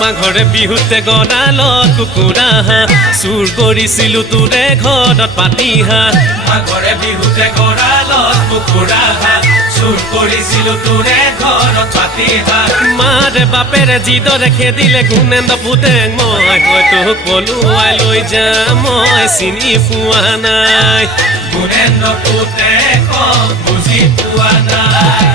মাঘৰে বিহুতে গড়ালত কুকুৰা হাঁহ চুৰ কৰিছিলো তোৰে ঘৰত পাতি হাঁহ মাঘৰে বিহুতে গড়ালত কুকুৰা হাঁহ চুৰ কৰিছিলো তোৰে ঘৰত পাতি হাঁহ মাৰে বাপেৰে যিদৰে খেদিলে গুণেন্দ্ৰ পুতেক মই হয়তো পলুৱাই লৈ যাম মই চিনি পোৱা নাই গুণেন্দ্ৰ পুতেকক বুজি পোৱা নাই